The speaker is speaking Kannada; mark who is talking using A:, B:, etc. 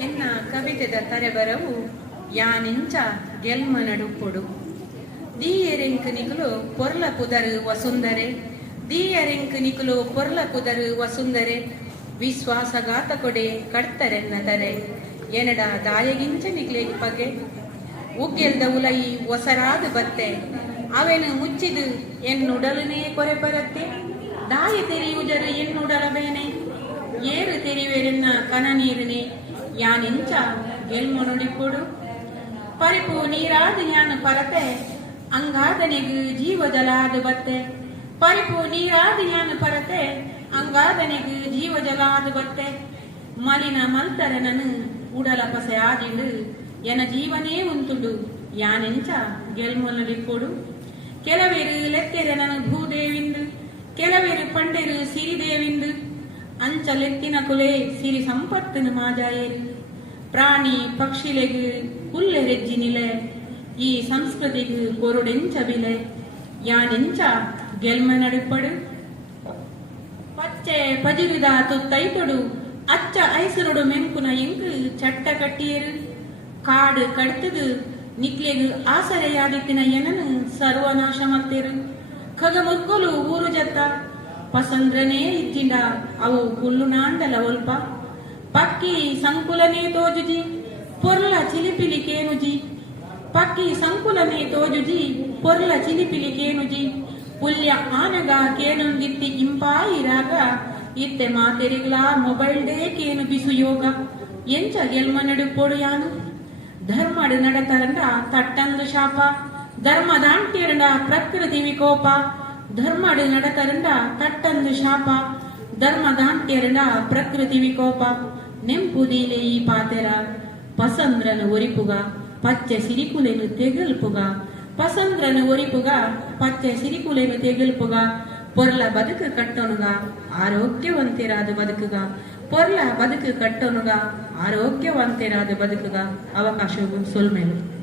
A: ಎನ್ನ ಕವಿತೆದ ತರೆಬರವು, ಯಾನಿಂಚ ಗೆಲ್ಮ ನಡುಪೊಡು. ದೀಯರೆಂಕ್ ನಿಕುಲು ಪೊರ್ಲ ಪುದರು ವಸುಂದರೆ ದೀಯರೆಂಕ್ ನಿಕುಲು ಪೊರ್ಲ ಪುದರು ವಸುಂದರೆ ವಿಶ್ವಾಸಘಾತ ಕೊಡೆ ಕಡ್ತರೆನ್ನದರೆ ಎನಡ ದಾಯಗಿಂಚ ನಿಕ್ಲೆ ಪಗೆ ಉಗ್ಗೆಲ್ದ ಉಲೈ ಒಸರಾದ ಬತ್ತೆ. ಅವೆನು ಮುಚ್ಚಿದು ಎನ್ನುಡಲನೇ ಕೊರೆ ಬರತ್ತೆ ದಾಯ ತೆರೆಯುವುದರು ಎನ್ನುಡಲಬೇನೆ. ಏರು ತೆರಿವೇರಿನ ಕನ ನೀರಿನೇ ಯಾನೆಂಚ ಗೆಲ್ಮ ನುಡಿಕೊಡು ಪರಿಪು ನೀರಾದ ಯಾನು ಪರತೆ, ಅಂಗಾದನೆಗು ಜೀವಜಲಾದ ಬತ್ತೆ. ಪರಿಪು ನೀರಾದ ಯಾನು ಪರತೆ, ಅಂಗಾದನೆಗು ಜೀವಜಲಾದ ಬತ್ತೆ. ಮಲಿನ ಮಲ್ತರನನು ಉಡಲ ಪಸೆ ಆದಿಡು, ಎನ ಜೀವನೇ ಉಂತುಡು ಯಾನೆಂಚ ಗೆಲ್ಮೊಲ್ಲಡಿಕೊಡು ಕೆಲವೇರು ಲೆತ್ತೆರೆನನು ಭೂದೇವಿಂದು, ಕೆಲವೇರು ಪಂಡೆರು ಸಿರಿದೇವಿಂದು. ಅಂಚಲೆತ್ತಿನ ಕುಲೆ ಸಿರಿ ಸಂಪತ್ತನು ಮಾಜಾಯೇರು ಪ್ರಾಣಿ ಪಕ್ಷಿಲೆಗು ಹುಲ್ಲೆರೆಜ್ಜಿನಿಲೆ ಈ ಸಂಸ್ಕೃತಿಗು ಕೊರುಡೆಂಚ ಬಿಲೆ. ಯಾನೆಂಚ ಗೆಲ್ಮ ನಡುಪಡು. ಪಚ್ಚೆ ಪಜಿರಿದ ತುತ್ತೈತೊಡು ಅಚ್ಚ ಐಸುರುಡು ಮೆಂಕುನ ಎಂಕು ಚಟ್ಟ ಕಟ್ಟಿಯರು. ಕಾಡು ಕಡ್ತದು ನಿಕ್ಲೆಗು ಆಸರೆಯಾದಿತ್ತಿನ ಎನನು ಸರ್ವನಾಶ ಮತ್ತೆರು ಖಗಮುಗ್ಗುಲು ಊರು ಜತ್ತ. ಪಸಂದ್ರನೇ ಇಚ್ಚಿಂಡ ಅವು ಹುಲ್ಲು ನಾಂಡಲ ಒಲ್ಪ. ಪಕ್ಕಿ ಸಂಕುಲನೇ ತೋಜುಜಿ, ಪೊರ್ಲ ಚಿಲಿಪಿಲಿ ಕೇನುಜಿ. ಪಕ್ಕಿ ಸಂಕುಲನೇ ತೋಜುಜಿ, ಪೊರ್ಲ ಚಿಲಿಪಿಲಿ ಕೇನುಜಿ. ಪುಲ್ಯ ಆನಗ ಕೇನೊಂದಿತ್ತಿ ಇಂಪಾಯಿರಾಗ ಇತ್ತೆ ಮಾತೆರಿಗ್ಲ ಮೊಬೈಲ್ ಡೇ ಕೇನು ಬಿಸು ಯೋಗ. ಎಂಚ ಗೆಲ್ಮ ನಡುಪೊಡು ಯಾನು? ಧರ್ಮಡು ನಡತರಂಡ ತಟ್ಟಂದು ಶಾಪ. ಧರ್ಮ ದಾಂಟ್ಯರಂಡ ಪ್ರಕೃತಿ ವಿಕೋಪ ಧರ್ಮಡು ನಡತರಂಡ ತಟ್ಟಂದು ಶಾಪ, ಧರ್ಮ ದಾಂಟ್ಯರಂಡ ಪ್ರಕೃತಿ ವಿಕೋಪ. ನೆಂಪುದೀಲೆ ಈ ಪಾತೆರ, ಪಸಂದ್ರನ ಒರಿಪುಗ, ಪಚ್ಚೆ ಸಿರಿಕುಲೆನು ತೆಗಲ್ಪುಗ. ಪಸಂದ್ರನ ಒರಿಪುಗ, ಪಚ್ಚೆ ಸಿರಿಕುಲೆನು ತೆಗಲ್ಪುಗ. ಪೊರ್ಲ ಬದುಕು ಕಟ್ಟೋನುಗ ಆರೋಗ್ಯವಂತಿರಾದ ಬದುಕುಗ. ಪೊರ್ಲ ಬದುಕು ಕಟ್ಟೋನುಗ ಆರೋಗ್ಯವಂತಿರಾದ ಬದುಕುಗ. ಅವಕಾಶವು ಸೊಲ್ಮೆಲು